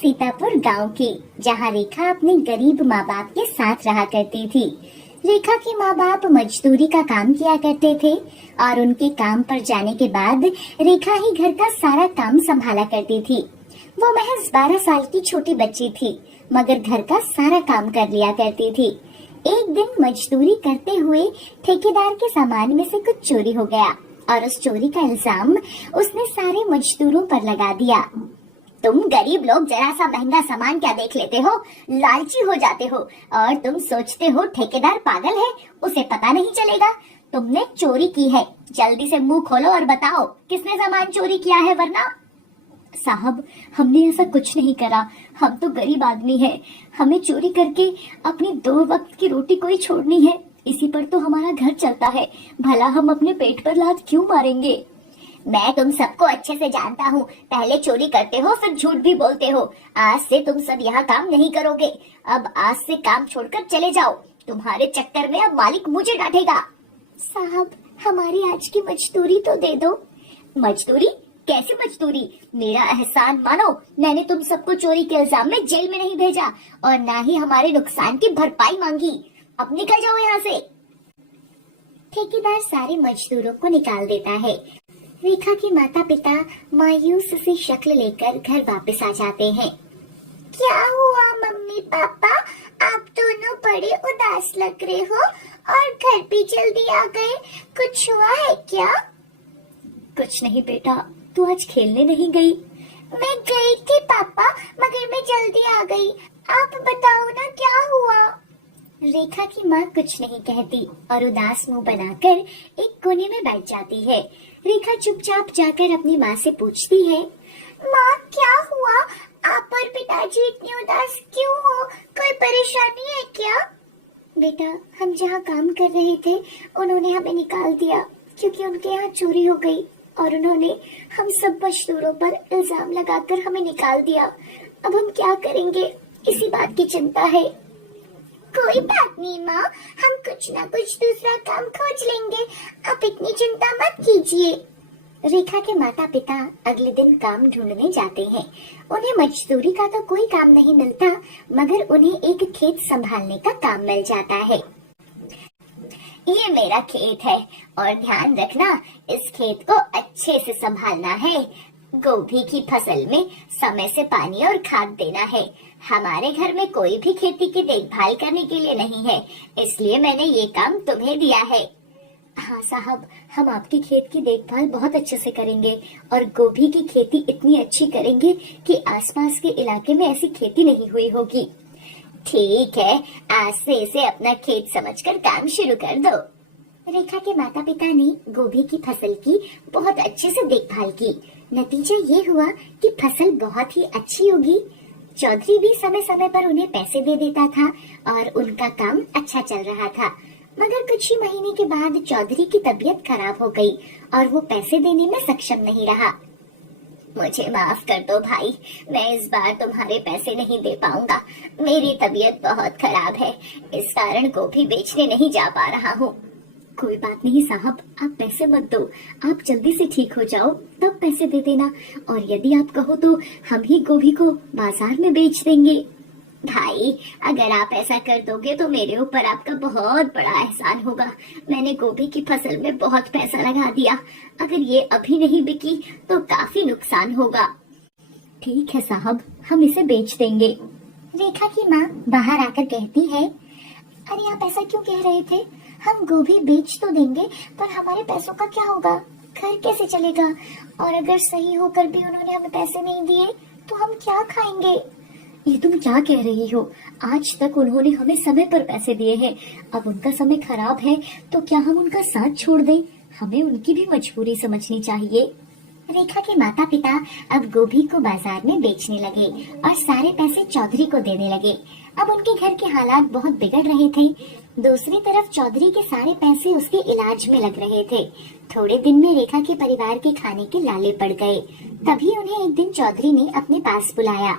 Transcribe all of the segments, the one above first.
सीतापुर गांव की, जहां रेखा अपने गरीब माँ बाप के साथ रहा करती थी। रेखा के माँ बाप मजदूरी का काम किया करते थे और उनके काम पर जाने के बाद रेखा ही घर का सारा काम संभाला करती थी। वो महज 12 साल की छोटी बच्ची थी, मगर घर का सारा काम कर लिया करती थी। एक दिन मजदूरी करते हुए ठेकेदार के सामान में से कुछ चोरी हो गया और उस चोरी का इल्जाम उसने सारे मजदूरों पर लगा दिया। तुम गरीब लोग जरा सा महंगा सामान क्या देख लेते हो, लालची हो जाते हो और तुम सोचते हो ठेकेदार पागल है, उसे पता नहीं चलेगा। तुमने चोरी की है, जल्दी से मुंह खोलो और बताओ किसने सामान चोरी किया है, वरना। साहब, हमने ऐसा कुछ नहीं करा। हम तो गरीब आदमी हैं। हमें चोरी करके अपनी 2 वक्त की रोटी को ही छोड़नी है। इसी पर तो हमारा घर चलता है। भला हम अपने पेट पर लात क्यों मारेंगे? मैं तुम सबको अच्छे से जानता हूँ। पहले चोरी करते हो, फिर झूठ भी बोलते हो। आज से तुम सब यहाँ काम नहीं करोगे। अब आज से काम छोड़कर चले जाओ। तुम्हारे चक्कर में अब मालिक मुझे डांटेगा। साहब, हमारी आज की मजदूरी तो दे दो। मजदूरी? कैसी मजदूरी? मेरा एहसान मानो। मैंने तुम सबको चोरी के इल्जाम में जेल में नहीं भेजा और न ही हमारे नुकसान की भरपाई मांगी। अब निकल जाओ यहाँ से। ठेकेदार सारे मजदूरों को निकाल देता है। रेखा के माता पिता मायूस सी शक्ल लेकर घर वापस आ जाते हैं। क्या हुआ मम्मी पापा, आप दोनों बड़े उदास लग रहे हो और घर भी जल्दी आ गए। कुछ हुआ है क्या? कुछ नहीं बेटा, तू आज खेलने नहीं गई? मैं गई थी पापा, मगर मैं जल्दी आ गई। आप बताओ ना क्या हुआ। रेखा की माँ कुछ नहीं कहती और उदास मुंह बनाकर एक कोने में बैठ जाती है। रेखा चुपचाप जाकर अपनी माँ से पूछती है, माँ क्या हुआ? आप और पिताजी इतने उदास क्यों हो? कोई परेशानी है क्या? बेटा, हम जहाँ काम कर रहे थे उन्होंने हमें निकाल दिया क्योंकि उनके यहाँ चोरी हो गई और उन्होंने हम सब मजदूरों पर इल्जाम लगाकर हमें निकाल दिया। अब हम क्या करेंगे, इसी बात की चिंता है। कोई बात नहीं माँ, हम कुछ ना कुछ दूसरा काम खोज लेंगे। आप इतनी चिंता मत कीजिए। रेखा के माता पिता अगले दिन काम ढूंढने जाते हैं। उन्हें मजदूरी का तो कोई काम नहीं मिलता, मगर उन्हें एक खेत संभालने का काम मिल जाता है। ये मेरा खेत है और ध्यान रखना, इस खेत को अच्छे से संभालना है। गोभी की फसल में समय से पानी और खाद देना है। हमारे घर में कोई भी खेती की देखभाल करने के लिए नहीं है, इसलिए मैंने ये काम तुम्हें दिया है। हाँ साहब, हम आपके खेत की देखभाल बहुत अच्छे से करेंगे और गोभी की खेती इतनी अच्छी करेंगे कि आसपास के इलाके में ऐसी खेती नहीं हुई होगी। ठीक है, आज से इसे अपना खेत समझकर काम शुरू कर दो। रेखा के माता पिता ने गोभी की फसल की बहुत अच्छे से देखभाल की। नतीजा ये हुआ कि फसल बहुत ही अच्छी होगी। चौधरी भी समय समय पर उन्हें पैसे दे देता था और उनका काम अच्छा चल रहा था। मगर कुछ ही महीने के बाद चौधरी की तबीयत खराब हो गई और वो पैसे देने में सक्षम नहीं रहा। मुझे माफ कर दो भाई, मैं इस बार तुम्हारे पैसे नहीं दे पाऊंगा। मेरी तबीयत बहुत खराब है, इस कारण गोभी बेचने नहीं जा पा रहा हूँ। कोई बात नहीं साहब, आप पैसे मत दो। आप जल्दी से ठीक हो जाओ तब पैसे दे देना, और यदि आप कहो तो हम ही गोभी को बाजार में बेच देंगे। भाई, अगर आप ऐसा कर दोगे तो मेरे ऊपर आपका बहुत बड़ा एहसान होगा। मैंने गोभी की फसल में बहुत पैसा लगा दिया, अगर ये अभी नहीं बिकी तो काफी नुकसान होगा। ठीक है साहब, हम इसे बेच देंगे। रेखा की माँ बाहर आकर कहती है, अरे आप ऐसा क्यों कह रहे थे? हम गोभी बेच तो देंगे, पर हमारे पैसों का क्या होगा? घर कैसे चलेगा? और अगर सही होकर भी उन्होंने हमें पैसे नहीं दिए तो हम क्या खाएंगे? ये तुम क्या कह रही हो? आज तक उन्होंने हमें समय पर पैसे दिए हैं। अब उनका समय खराब है तो क्या हम उनका साथ छोड़ दें? हमें उनकी भी मजबूरी समझनी चाहिए। रेखा के माता पिता अब गोभी को बाजार में बेचने लगे और सारे पैसे चौधरी को देने लगे। अब उनके घर के हालात बहुत बिगड़ रहे थे। दूसरी तरफ चौधरी के सारे पैसे उसके इलाज में लग रहे थे। थोड़े दिन में रेखा के परिवार के खाने के लाले पड़ गए। तभी उन्हें एक दिन चौधरी ने अपने पास बुलाया।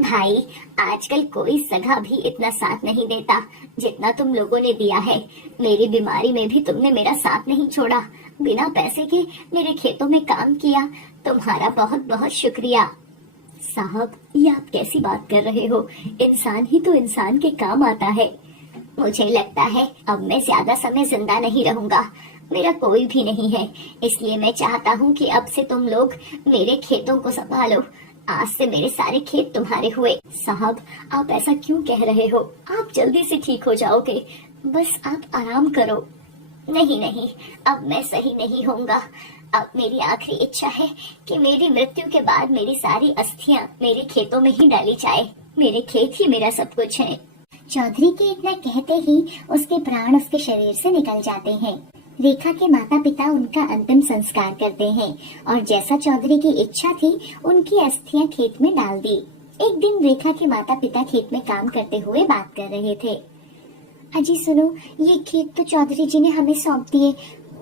भाई, आजकल कोई सगा भी इतना साथ नहीं देता जितना तुम लोगों ने दिया है। मेरी बीमारी में भी तुमने मेरा साथ नहीं छोड़ा, बिना पैसे के मेरे खेतों में काम किया। तुम्हारा बहुत बहुत शुक्रिया। साहब, ये आप कैसी बात कर रहे हो? इंसान ही तो इंसान के काम आता है। मुझे लगता है अब मैं ज्यादा समय जिंदा नहीं रहूंगा। मेरा कोई भी नहीं है, इसलिए मैं चाहता हूँ कि अब से तुम लोग मेरे खेतों को संभालो। आज से मेरे सारे खेत तुम्हारे हुए। साहब, आप ऐसा क्यों कह रहे हो? आप जल्दी से ठीक हो जाओगे, बस आप आराम करो। नहीं नहीं, अब मैं सही नहीं होऊंगा। अब मेरी आखिरी इच्छा है कि मेरी मृत्यु के बाद मेरी सारी अस्थियां मेरे खेतों में ही डाली जाए। मेरे खेत ही मेरा सब कुछ है। चौधरी के इतना कहते ही उसके प्राण उसके शरीर से निकल जाते हैं। रेखा के माता पिता उनका अंतिम संस्कार करते हैं और जैसा चौधरी की इच्छा थी उनकी अस्थियां खेत में डाल दी। एक दिन रेखा के माता पिता खेत में काम करते हुए बात कर रहे थे। अजी सुनो, ये खेत तो चौधरी जी ने हमें सौंप दिए,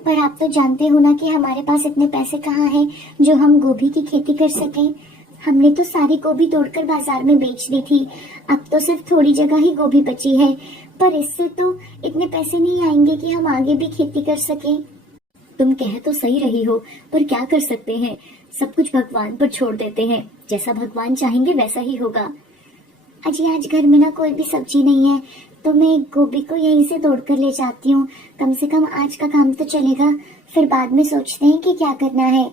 पर आप तो जानते हो ना कि हमारे पास इतने पैसे कहाँ हैं जो हम गोभी की खेती कर सकें। हमने तो सारी गोभी तोड़कर बाजार में बेच दी थी, अब तो सिर्फ थोड़ी जगह ही गोभी बची है, पर इससे तो इतने पैसे नहीं आएंगे कि हम आगे भी खेती कर सकें। तुम कह तो सही रही हो, पर क्या कर सकते हैं? सब कुछ भगवान पर छोड़ देते हैं। जैसा भगवान चाहेंगे वैसा ही होगा। अजी आज घर में ना कोई भी सब्जी नहीं है, तो मैं गोभी को यहीं से तोड़ कर ले जाती हूँ। कम से कम आज का काम तो चलेगा, फिर बाद में सोचते हैं कि क्या करना है।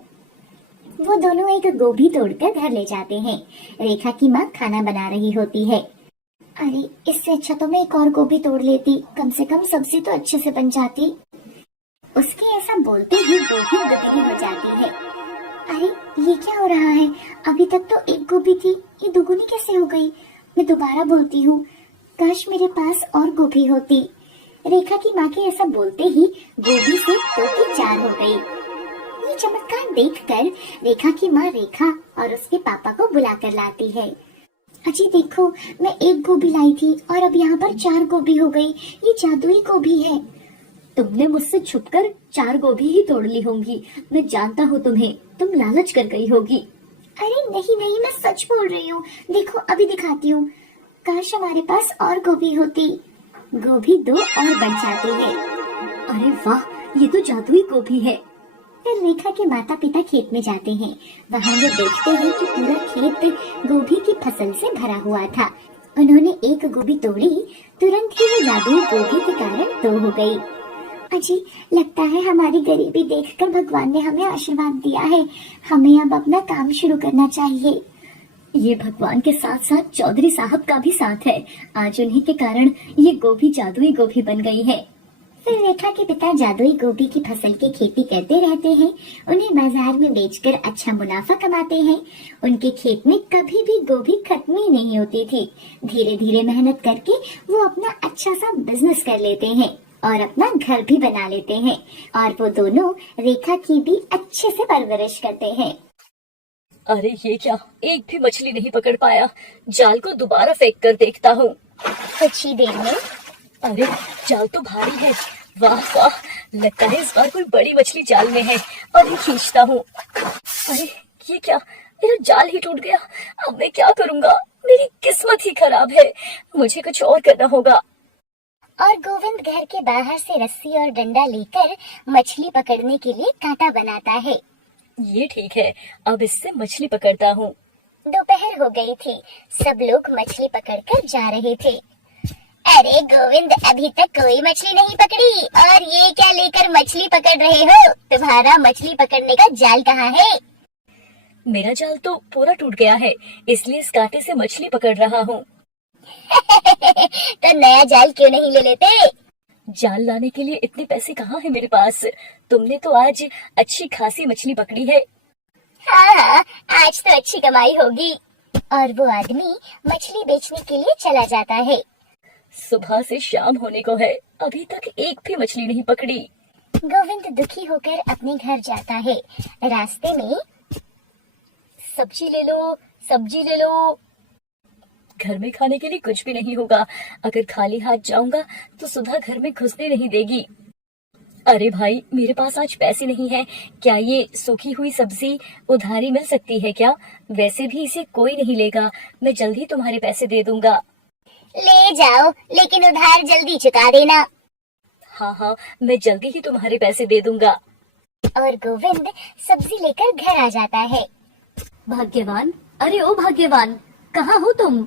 वो दोनों एक गोभी तोड़कर घर ले जाते हैं। रेखा की माँ खाना बना रही होती है। अरे इससे अच्छा तो मैं एक और गोभी तोड़ लेती, कम से कम सब्जी तो अच्छे से बन जाती। उसके ऐसा बोलते ही गोभी दुगनी हो जाती है। अरे ये क्या हो रहा है? अभी तक तो एक गोभी थी, ये दुगनी कैसे हो गई? मैं दोबारा बोलती हूँ, काश मेरे पास और गोभी होती। रेखा की माँ के ऐसा बोलते ही गोभी से 2 की 4 हो गई। ये चमत्कार देखकर रेखा की माँ रेखा और उसके पापा को बुलाकर लाती है। अजी देखो, मैं एक गोभी लाई थी और अब यहाँ पर 4 गोभी हो गई। ये जादुई गोभी है। तुमने मुझसे छुपकर 4 गोभी ही तोड़ ली होंगी। मैं जानता हूँ तुम्हें, तुम लालच कर गई होगी। अरे नहीं नहीं, मैं सच बोल रही हूँ। देखो अभी दिखाती हूँ। काश हमारे पास और गोभी होती। गोभी 2 और बढ़ जाती है। अरे वाह, ये तो जादुई गोभी है। फिर रेखा के माता पिता खेत में जाते हैं। वहाँ वो देखते हैं कि पूरा खेत गोभी की फसल से भरा हुआ था। उन्होंने एक गोभी तोड़ी, तुरंत ही वो जादुई गोभी के कारण 2 हो गई। अजी लगता है हमारी गरीबी देखकर भगवान ने हमें आशीर्वाद दिया है। हमें अब अपना काम शुरू करना चाहिए। ये भगवान के साथ साथ चौधरी साहब का भी साथ है। आज उन्हीं के कारण ये गोभी जादुई गोभी बन गई है। फिर रेखा के पिता जादुई गोभी की फसल की खेती करते रहते हैं। उन्हें बाजार में बेचकर अच्छा मुनाफा कमाते हैं। उनके खेत में कभी भी गोभी खत्म ही नहीं होती थी। धीरे धीरे मेहनत करके वो अपना अच्छा सा बिजनेस कर लेते हैं और अपना घर भी बना लेते हैं। और वो दोनों रेखा की भी अच्छे से परवरिश करते हैं। अरे ये क्या, एक भी मछली नहीं पकड़ पाया। जाल को दोबारा फेंक कर देखता हूँ। कुछ ही देर में अरे जाल तो भारी है। वाह वाह, लगता है इस बार कोई बड़ी मछली जाल में है। अभी खींचता हूँ। अरे ये क्या, मेरा जाल ही टूट गया। अब मैं क्या करूँगा? मेरी किस्मत ही खराब है। मुझे कुछ और करना होगा। और गोविंद घर के बाहर से रस्सी और डंडा लेकर मछली पकड़ने के लिए कांटा बनाता है। ये ठीक है, अब इससे मछली पकड़ता हूँ। दोपहर हो गई थी। सब लोग मछली पकड़कर जा रहे थे। अरे गोविंद, अभी तक कोई मछली नहीं पकड़ी और ये क्या लेकर मछली पकड़ रहे हो? तुम्हारा मछली पकड़ने का जाल कहाँ है? मेरा जाल तो पूरा टूट गया है, इसलिए इस कांटे से मछली पकड़ रहा हूँ। तो नया जाल क्यों नहीं ले लेते? जाल लाने के लिए इतने पैसे कहाँ है मेरे पास? तुमने तो आज अच्छी खासी मछली पकड़ी है। हाँ, आज तो अच्छी कमाई होगी। और वो आदमी मछली बेचने के लिए चला जाता है। सुबह से शाम होने को है, अभी तक एक भी मछली नहीं पकड़ी। गोविंद दुखी होकर अपने घर जाता है। रास्ते में सब्जी ले लो, सब्जी ले लो। घर में खाने के लिए कुछ भी नहीं होगा। अगर खाली हाथ जाऊंगा तो सुधा घर में घुसने नहीं देगी। अरे भाई, मेरे पास आज पैसे नहीं है। क्या ये सूखी हुई सब्जी उधारी मिल सकती है क्या? वैसे भी इसे कोई नहीं लेगा। मैं जल्दी तुम्हारे पैसे दे दूंगा। ले जाओ, लेकिन उधार जल्दी चुका देना। हाँ हाँ, मैं जल्दी ही तुम्हारे पैसे दे दूंगा। और गोविंद सब्जी लेकर घर आ जाता है। भाग्यवान, अरे ओ भाग्यवान, कहाँ हो तुम?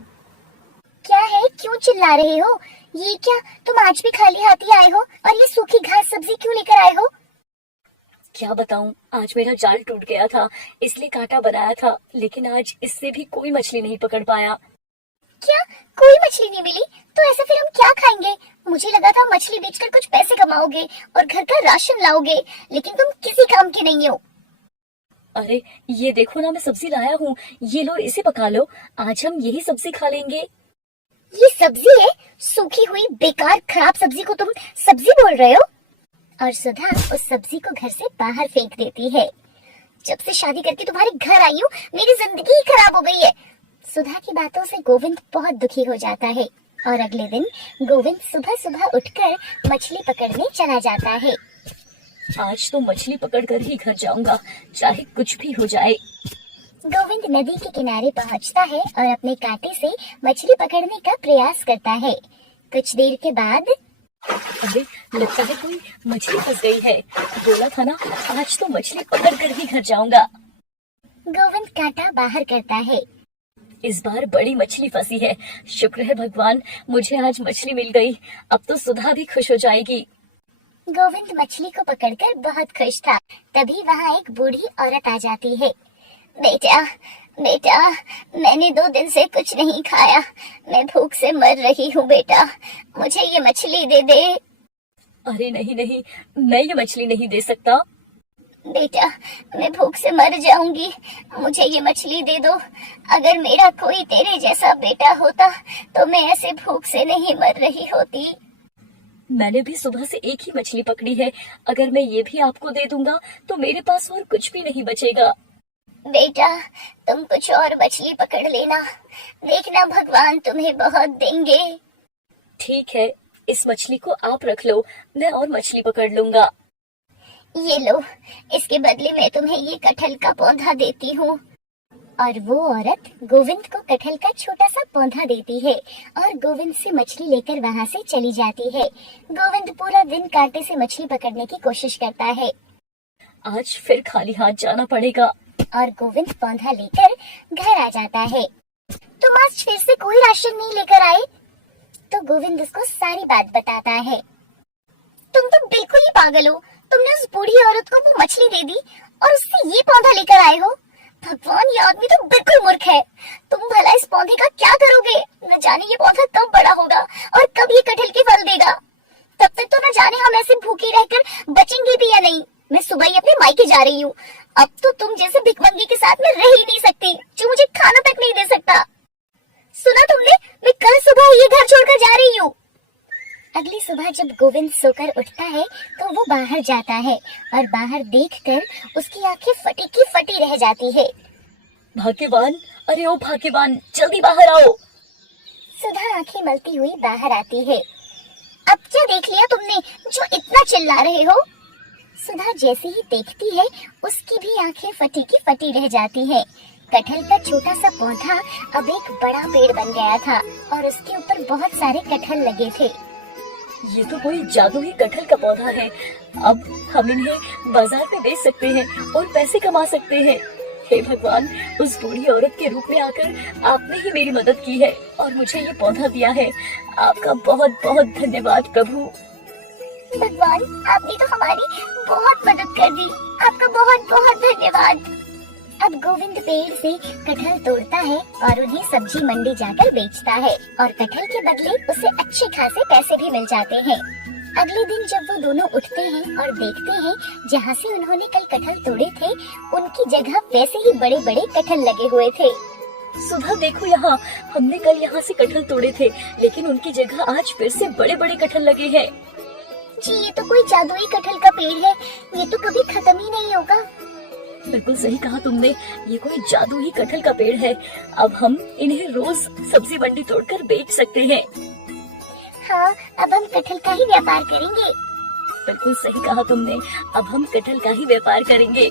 क्या है, क्यों चिल्ला रहे हो? ये क्या, तुम आज भी खाली हाथ ही आए हो? और ये सूखी घास सब्जी क्यों लेकर आए हो? क्या बताऊं, आज मेरा जाल टूट गया था, इसलिए कांटा बनाया था, लेकिन आज इससे भी कोई मछली नहीं पकड़ पाया। क्या, कोई मछली नहीं मिली? तो ऐसा फिर हम क्या खाएंगे? मुझे लगा था मछली बेचकर कुछ पैसे कमाओगे और घर का राशन लाओगे, लेकिन तुम किसी काम के नहीं हो। अरे ये देखो ना, मैं सब्जी लाया हूँ, ये लो इसे पका लो, आज हम यही सब्जी खा लेंगे। ये सब्जी है? सूखी हुई बेकार खराब सब्जी को तुम सब्जी बोल रहे हो? और सुधा उस सब्जी को घर से बाहर फेंक देती है। जब से शादी करके तुम्हारे घर आई हूँ, मेरी जिंदगी ही खराब हो गई है। सुधा की बातों से गोविंद बहुत दुखी हो जाता है और अगले दिन गोविंद सुबह सुबह उठकर मछली पकड़ने चला जाता है। आज तो मछली पकड़कर ही घर जाऊंगा, चाहे कुछ भी हो जाए। गोविंद नदी के किनारे पहुंचता है और अपने कांटे से मछली पकड़ने का प्रयास करता है। कुछ देर के बाद अरे लगता है कोई मछली फंस गई है, बोला था ना आज तो मछली पकड़कर ही घर जाऊंगा। गोविंद कांटा बाहर करता है। इस बार बड़ी मछली फंसी है, शुक्र है भगवान मुझे आज मछली मिल गई, अब तो सुधा भी खुश हो जाएगी। गोविंद मछली को पकड़कर बहुत खुश था। तभी वहाँ एक बूढ़ी औरत आ जाती है। बेटा, बेटा, मैंने 2 दिन से कुछ नहीं खाया, मैं भूख से मर रही हूँ बेटा, मुझे ये मछली दे दे। अरे नहीं नहीं, मैं ये मछली नहीं दे सकता। बेटा, मैं भूख से मर जाऊंगी, मुझे ये मछली दे दो। अगर मेरा कोई तेरे जैसा बेटा होता तो मैं ऐसे भूख से नहीं मर रही होती। मैंने भी सुबह से एक ही मछली पकड़ी है, अगर मैं ये भी आपको दे दूंगा तो मेरे पास और कुछ भी नहीं बचेगा। बेटा, तुम कुछ और मछली पकड़ लेना, देखना भगवान तुम्हें बहुत देंगे। ठीक है, इस मछली को आप रख लो, मैं और मछली पकड़ लूंगा। ये लो, इसके बदले में तुम्हें ये कटहल का पौधा देती हूँ। और वो औरत गोविंद को कटहल का छोटा सा पौधा देती है और गोविंद से मछली लेकर वहाँ से चली जाती है। गोविंद पूरा दिन कांटे से मछली पकड़ने की कोशिश करता है। आज फिर खाली हाथ जाना पड़ेगा। और गोविंद पौधा लेकर घर आ जाता है। तुम आज फिर से कोई राशन नहीं लेकर आए? तो गोविंद उसको सारी बात बताता है। तुम तो बिल्कुल ही पागल हो, तुमने उस बूढ़ी औरत को वो मछली दे दी और उससे ये पौधा लेकर आए हो। भगवान, ये आदमी तो बिल्कुल मूर्ख है। तुम भला इस पौधे का क्या करोगे? न जाने ये पौधा कब बड़ा होगा और कब ये कटहल के फल देगा। तब तक तो न जाने हम ऐसे भूखे रहकर बचेंगे भी या नहीं। मैं सुबह ही अपने मायके जा रही हूँ। अब तो तुम जैसे भिखमंगे के साथ में रह ही नहीं सकती, जो मुझे खाना तक नहीं दे सकता। सुना तुमने? मैं कल सुबह ये घर छोड़कर जा रही हूँ। अगली सुबह जब गोविंद सोकर उठता है तो वो बाहर जाता है और बाहर देखकर उसकी आंखें फटी की फटी रह जाती है। भाग्यवान, अरे ओ भाग्यवान, जल्दी बाहर आओ। सुधा आंखें मलती हुई बाहर आती है। अब क्या देख लिया तुमने जो इतना चिल्ला रहे हो? सुधा जैसे ही देखती है उसकी भी आंखें फटी की फटी रह जाती है। कटहल का छोटा सा पौधा अब एक बड़ा पेड़ बन गया था और उसके ऊपर बहुत सारे कटहल लगे थे। ये तो कोई जादुई कटहल का पौधा है, अब हम इन्हें बाजार में बेच सकते हैं और पैसे कमा सकते हैं। हे भगवान, उस बूढ़ी औरत के रूप में आकर आपने ही मेरी मदद की है और मुझे ये पौधा दिया है। आपका बहुत बहुत धन्यवाद प्रभु। भगवान, आपने तो हमारी बहुत मदद कर दी, आपका बहुत बहुत धन्यवाद। अब गोविंद पेड़ से कटहल तोड़ता है और उन्हें सब्जी मंडी जाकर बेचता है और कटहल के बदले उसे अच्छे खासे पैसे भी मिल जाते हैं। अगले दिन जब वो दोनों उठते हैं और देखते हैं जहाँ से उन्होंने कल कटहल तोड़े थे उनकी जगह वैसे ही बड़े बड़े कटहल लगे हुए थे। सुधा देखो यहाँ, हमने कल यहाँ से कटहल तोड़े थे, लेकिन उनकी जगह आज फिर से बड़े बड़े कटहल लगे हैं। जी, ये तो कोई जादुई कटहल का पेड़ है, ये तो कभी खत्म ही नहीं होगा। बिल्कुल सही कहा तुमने, ये कोई जादू ही कटहल का पेड़ है। अब हम इन्हें रोज सब्जी मंडी तोड़कर बेच सकते हैं। हाँ, अब हम कटहल का ही व्यापार करेंगे। बिल्कुल सही कहा तुमने, अब हम कटहल का ही व्यापार करेंगे।